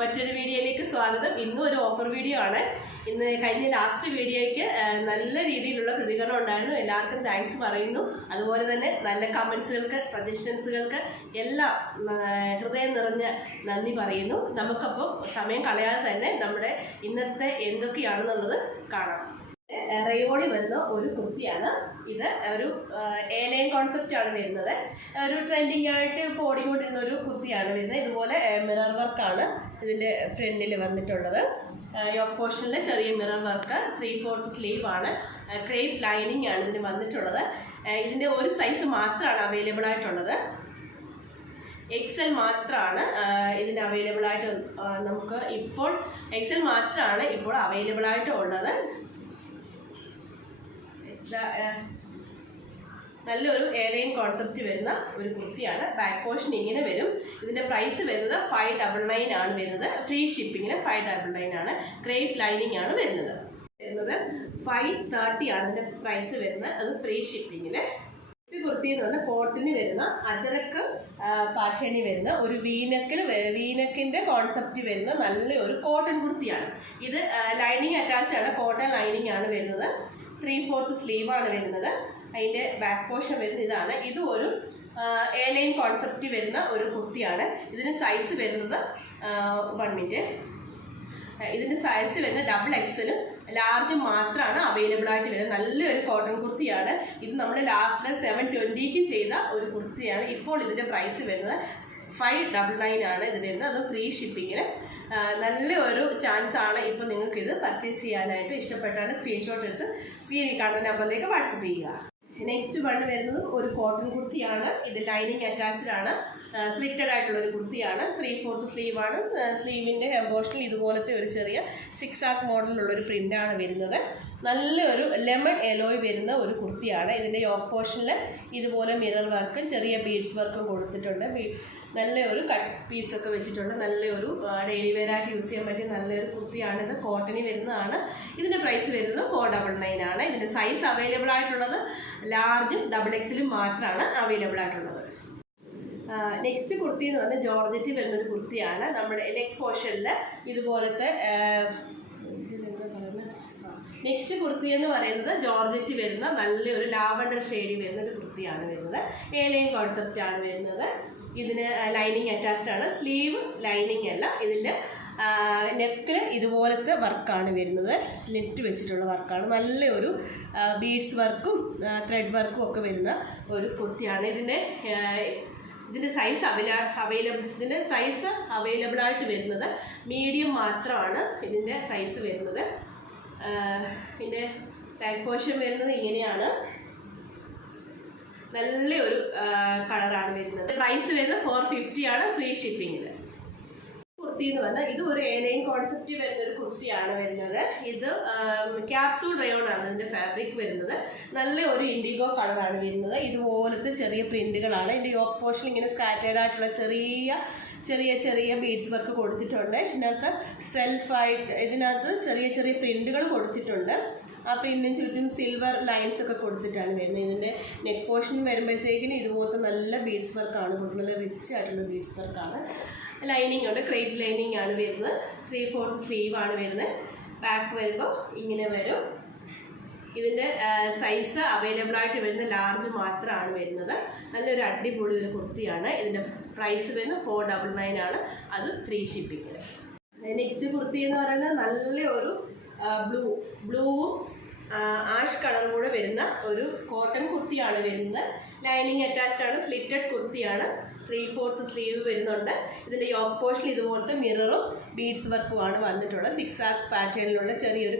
മറ്റൊരു വീഡിയോയിലേക്ക് സ്വാഗതം. ഇന്നും ഒരു ഓഫർ വീഡിയോ ആണ്. ഇന്ന് കഴിഞ്ഞ ലാസ്റ്റ് വീഡിയോയ്ക്ക് നല്ല രീതിയിലുള്ള പ്രതികരണം ഉണ്ടായിരുന്നു. എല്ലാവർക്കും താങ്ക്സ് പറയുന്നു. അതുപോലെ തന്നെ നല്ല കമൻസുകൾക്ക്, സജഷൻസുകൾക്ക് എല്ലാം ഹൃദയം നിറഞ്ഞ നന്ദി പറയുന്നു. നമുക്കപ്പോൾ സമയം കളയാതെ തന്നെ നമ്മുടെ ഇന്നത്തെ എന്തൊക്കെയാണെന്നുള്ളത് കാണാം. റയോണി വരുന്ന ഒരു കുർത്തിയാണ്. ഇത് ഒരു എയർലൈൻ കോൺസെപ്റ്റ് ആണ് വരുന്നത്. ഒരു ട്രെൻഡിങ് ആയിട്ട് ഇപ്പോൾ ഓടിക്കൊണ്ടിരുന്ന ഒരു കുർത്തിയാണ് വരുന്നത്. ഇതുപോലെ മിറർ വർക്കാണ് ഇതിൻ്റെ ഫ്രണ്ടിൽ വന്നിട്ടുള്ളത്. യോക്ക് പോർഷനിൽ ചെറിയ മിറർ വർക്ക്, 3/4 സ്ലീവ് ആണ്. ക്രേപ്പ് ലൈനിങ് ആണ് ഇതിന് വന്നിട്ടുള്ളത്. ഇതിൻ്റെ ഒരു സൈസ് മാത്രമാണ് അവൈലബിൾ ആയിട്ടുള്ളത്. എക്സൽ മാത്രമാണ് ഇതിന് അവൈലബിൾ ആയിട്ട്, നമുക്ക് ഇപ്പോൾ എക്സൽ മാത്രമാണ് ഇപ്പോൾ അവൈലബിൾ ആയിട്ട് ഉള്ളത്. നല്ലൊരു എയർലൈൻ കോൺസെപ്റ്റ് വരുന്ന ഒരു കുർത്തിയാണ്. ബാക്ക് പോർഷൻ ഇങ്ങനെ വരും. ഇതിൻ്റെ പ്രൈസ് വരുന്നത് 599 ആണ് വരുന്നത്. ഫ്രീ ഷിപ്പിങ്ങിന് 599 ആണ്. ക്രേപ്പ് ലൈനിങ് ആണ് വരുന്നത്. 530 ആണ് ഇതിൻ്റെ പ്രൈസ് വരുന്നത്. അത് ഫ്രീ ഷിപ്പിങ്ങിൽ. കുർത്തി എന്ന് പറഞ്ഞാൽ കോട്ടന് വരുന്ന അജരക്ക് പാറ്റേണിൽ വരുന്ന ഒരു വീനക്കിൻ്റെ കോൺസെപ്റ്റ് വരുന്ന നല്ലൊരു കോട്ടൺ കുർത്തിയാണ്. ഇത് ലൈനിങ് അറ്റാച്ച്ഡ് ആണ്. കോട്ടൺ ലൈനിങ് ആണ് വരുന്നത്. 3/4 സ്ലീവ് ആണ് വരുന്നത്. അതിൻ്റെ ബാക്ക് പോർഷൻ വരുന്ന ഇതാണ്. ഇതും ഒരു എയർലൈൻ കോൺസെപ്റ്റ് വരുന്ന ഒരു കുർത്തിയാണ്. ഇതിന് സൈസ് വരുന്നത് 1 മിനിറ്റ്. ഇതിൻ്റെ സൈസ് വരുന്നത് XXL ലാർജ് മാത്രമാണ് അവൈലബിൾ ആയിട്ട് വരുന്നത്. നല്ലൊരു കോട്ടൺ കുർത്തിയാണ്. ഇത് നമ്മൾ ലാസ്റ്റ് 720 ചെയ്ത ഒരു കുർത്തിയാണ്. ഇപ്പോൾ ഇതിൻ്റെ പ്രൈസ് വരുന്നത് 599 ആണ് ഇത് വരുന്നത്. അത് ഫ്രീ ഷിപ്പിങ്ങിന്. നല്ല ഒരു ചാൻസ് ആണ്. ഇപ്പോൾ നിങ്ങൾക്ക് ഇത് പർച്ചേസ് ചെയ്യാനായിട്ട്. ഇഷ്ടപ്പെട്ടാണ് സ്ക്രീൻഷോട്ട് എടുത്ത് സ്ക്രീനിൽ കാണുന്ന നമ്പറിലേക്ക് വാട്സപ്പ് ചെയ്യുക. നെക്സ്റ്റ് വൺ വരുന്നത് ഒരു കോട്ടൺ കുർത്തിയാണ്. ഇത് ലൈനിങ് അറ്റാച്ച്ഡ് ആണ്. സ്ലിറ്റഡ് ആയിട്ടുള്ള ഒരു കുർത്തിയാണ്. 3/4 സ്ലീവ് ആണ്. സ്ലീവിൻ്റെ എംബോഷനിൽ ഇതുപോലത്തെ ഒരു ചെറിയ 6 ആർക്ക് മോഡലിലുള്ളൊരു പ്രിൻ്റാണ് വരുന്നത്. നല്ലൊരു ലെമൺ യെലോയ് വരുന്ന ഒരു കുർത്തിയാണ്. ഇതിൻ്റെ യോക്ക് പോർഷനിൽ ഇതുപോലെ മിറർ വർക്കും ചെറിയ ബീഡ്സ് വർക്കും കൊടുത്തിട്ടുണ്ട്. നല്ലൊരു കട്ട് പീസൊക്കെ വെച്ചിട്ടുണ്ട്. നല്ലൊരു ഡെയിലി വെയറായിട്ട് യൂസ് ചെയ്യാൻ പറ്റിയ നല്ലൊരു കുർത്തിയാണ്. ഇത് കോട്ടണിൽ വരുന്നതാണ്. ഇതിൻ്റെ പ്രൈസ് വരുന്നത് 499 ആണ്. ഇതിൻ്റെ സൈസ് അവൈലബിൾ ആയിട്ടുള്ളത് ലാർജും XXL മാത്രമാണ് അവൈലബിൾ ആയിട്ടുള്ളത്. നെക്സ്റ്റ് കുർത്തി എന്ന് പറഞ്ഞാൽ ജോർജറ്റ് വരുന്നൊരു കുർത്തിയാണ്. നമ്മുടെ നെക്ക് പോർഷനിൽ ഇതുപോലത്തെ നെക്സ്റ്റ് കുർത്തി എന്ന് പറയുന്നത് ജോർജറ്റ് വരുന്ന നല്ലൊരു ലാവണ്ടർ ഷെയ്ഡിൽ വരുന്ന ഒരു കുർത്തിയാണ് വരുന്നത്. എയർലൈൻ കോൺസെപ്റ്റ് ആണ് വരുന്നത്. ഇതിന് ലൈനിങ് അറ്റാച്ച്ഡ് ആണ്. സ്ലീവ് ലൈനിങ് അല്ല. ഇതിൻ്റെ നെക്കിൽ ഇതുപോലത്തെ വർക്കാണ് വരുന്നത്. നെറ്റ് വെച്ചിട്ടുള്ള വർക്കാണ്. നല്ലൊരു ബീഡ്സ് വർക്കും ത്രെഡ് വർക്കും ഒക്കെ വരുന്ന ഒരു കുർത്തിയാണ്. ഇതിൻ്റെ സൈസ് അവൈലബിൾ ആയിട്ട് വരുന്നത് മീഡിയം മാത്രമാണ് ഇതിൻ്റെ സൈസ് വരുന്നത്. ഇതിൻ്റെ ബാക്ക് പോർഷൻ വരുന്നത് ഇങ്ങനെയാണ്. നല്ലൊരു കളറാണ് വരുന്നത്. പ്രൈസ് വരുന്നത് 450 ആണ് ഫ്രീ ഷിപ്പിങ്ങിൽ. കുർത്തി എന്ന് പറഞ്ഞാൽ ഇത് ഒരു എയർലൈൻ കോൺസെപ്റ്റ് വരുന്ന ഒരു കുർത്തിയാണ് വരുന്നത്. ഇത് ക്യാപ്സൂൾ റയോൺ ആണ് ഇതിൻ്റെ ഫാബ്രിക് വരുന്നത്. നല്ല ഒരു ഇൻഡിഗോ കളറാണ് വരുന്നത്. ഇതുപോലത്തെ ചെറിയ പ്രിന്റുകളാണ്. ഇതിൻ്റെ യോക്ക് പോർഷൻ ഇങ്ങനെ സ്കാറ്റേർഡ് ആയിട്ടുള്ള ചെറിയ ബീഡ്സ് വർക്ക് കൊടുത്തിട്ടുണ്ട്. ഇതിനകത്ത് ചെറിയ പ്രിന്റുകൾ കൊടുത്തിട്ടുണ്ട്. ആ പ്രിന്റിന് ചുറ്റും സിൽവർ ലൈൻസ് ഒക്കെ കൊടുത്തിട്ടാണ് വരുന്നത്. ഇതിൻ്റെ നെക്ക് പോർഷൻ വരുമ്പോഴത്തേക്കിന് ഇതുപോലത്തെ നല്ല ബീഡ്സ് വർക്കാണ് കൊടുക്കുന്നത്. നല്ല റിച്ച് ആയിട്ടുള്ള ബീഡ്സ് വർക്കാണ്. ലൈനിങ് ഉണ്ട്. ക്രേപ്പ് ലൈനിങ് ആണ് വരുന്നത്. 3/4 സ്ലീവ് ആണ് വരുന്നത്. ബാക്ക് വരുമ്പോൾ ഇങ്ങനെ വരും. ഇതിൻ്റെ സൈസ് അവൈലബിൾ ആയിട്ട് വരുന്ന ലാർജ് മാത്രമാണ് വരുന്നത്. നല്ലൊരു അടിപൊളി ഒരു കുർത്തിയാണ്. ഇതിൻ്റെ പ്രൈസ് വരുന്നത് 499 ആണ്. അത് ഫ്രീ ഷിപ്പിങ്ങിന്. നെക്സ്റ്റ് കുർത്തി എന്ന് പറയുന്നത് നല്ലൊരു ബ്ലൂവും ആഷ് കളറും കൂടെ വരുന്ന ഒരു കോട്ടൺ കുർത്തിയാണ് വരുന്നത്. ലൈനിങ് അറ്റാച്ച്ഡ് ആണ്. സ്ലിറ്റഡ് കുർത്തിയാണ്. 3/4 സ്ലീവ് വരുന്നുണ്ട്. ഇതിൻ്റെ യോക്ക് പോർഷൻ ഇതുപോലത്തെ മിററും ബീഡ്സ് വർക്കുമാണ് വന്നിട്ടുള്ളത്. 6 ആർക്ക് പാറ്റേണിലുള്ള ചെറിയൊരു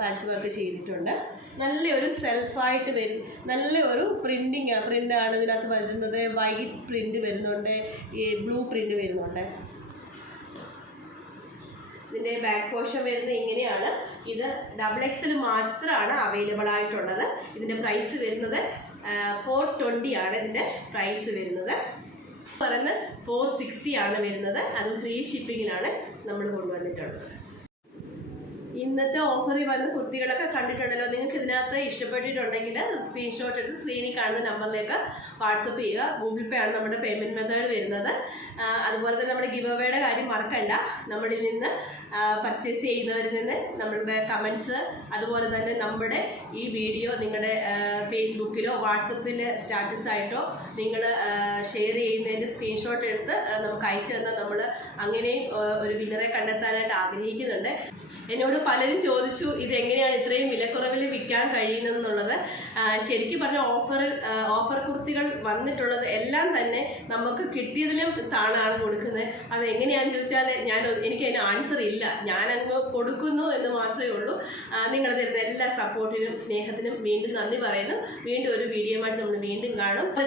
പാച്ച് വർക്ക് ചെയ്തിട്ടുണ്ട്. നല്ലൊരു സെൽഫായിട്ട് നല്ലൊരു പ്രിൻ്റാണ് ഇതിനകത്ത് വരുന്നത്. വൈറ്റ് പ്രിൻ്റ് വരുന്നുണ്ട്. ബ്ലൂ പ്രിൻ്റ് വരുന്നുണ്ട്. ഇതിൻ്റെ ബാക്ക് പോർഷൻ വരുന്നത് ഇങ്ങനെയാണ്. ഇത് XXL മാത്രമാണ് അവൈലബിൾ ആയിട്ടുള്ളത്. ഇതിൻ്റെ പ്രൈസ് വരുന്നത് 420 ആണ്. ഇതിൻ്റെ പ്രൈസ് വരുന്നത് 460 ആണ് വരുന്നത്. അതും ഫ്രീ ഷിപ്പിങ്ങിനാണ് നമ്മൾ കൊണ്ടുവന്നിട്ടുള്ളത്. ഇന്നത്തെ ഓഫറിൽ വന്ന കുർത്തികളൊക്കെ കണ്ടിട്ടുണ്ടല്ലോ. നിങ്ങൾക്ക് ഇതിനകത്ത് ഇഷ്ടപ്പെട്ടിട്ടുണ്ടെങ്കിൽ സ്ക്രീൻഷോട്ട് എടുത്ത് സ്ക്രീനിൽ കാണുന്ന നമ്പറിലേക്ക് വാട്സപ്പ് ചെയ്യുക. ഗൂഗിൾ പേ ആണ് നമ്മുടെ പേയ്മെൻറ്റ് മെത്തേഡ് വരുന്നത്. അതുപോലെ തന്നെ നമ്മുടെ ഗിവ് അവേയുടെ കാര്യം മറക്കണ്ട. നമ്മളിൽ നിന്ന് പർച്ചേസ് ചെയ്യുന്നവരിൽ നിന്ന് നമ്മളുടെ കമൻസ്, അതുപോലെ തന്നെ നമ്മുടെ ഈ വീഡിയോ നിങ്ങളുടെ ഫേസ്ബുക്കിലോ വാട്സപ്പിൽ സ്റ്റാറ്റസായിട്ടോ നിങ്ങൾ ഷെയർ ചെയ്യുന്നതിൻ്റെ സ്ക്രീൻഷോട്ട് എടുത്ത് നമുക്ക് അയച്ചു തന്നാൽ നമ്മൾ അങ്ങനെയും ഒരു വിന്നറെ കണ്ടെത്താനായിട്ട് ആഗ്രഹിക്കുന്നുണ്ട്. എന്നോട് പലരും ചോദിച്ചു ഇതെങ്ങനെയാണ് ഇത്രയും വിലക്കുറവിൽ വിൽക്കാൻ കഴിയുന്നതെന്നുള്ളത്. ശരിക്കും പറഞ്ഞ ഓഫർ കുർത്തികൾ വന്നിട്ടുള്ളത് എല്ലാം തന്നെ നമുക്ക് കിട്ടിയതിലും താണാണ് കൊടുക്കുന്നത്. അതെങ്ങനെയാണെന്ന് ചോദിച്ചാൽ എനിക്കതിന് ആൻസർ ഇല്ല. ഞാനങ്ങ് കൊടുക്കുന്നു എന്ന് മാത്രമേ ഉള്ളൂ. നിങ്ങൾ തരുന്ന എല്ലാ സപ്പോർട്ടിനും സ്നേഹത്തിനും വീണ്ടും നന്ദി പറയുന്നു. വീണ്ടും ഒരു വീഡിയോ ആയിട്ട് നമ്മൾ വീണ്ടും കാണും.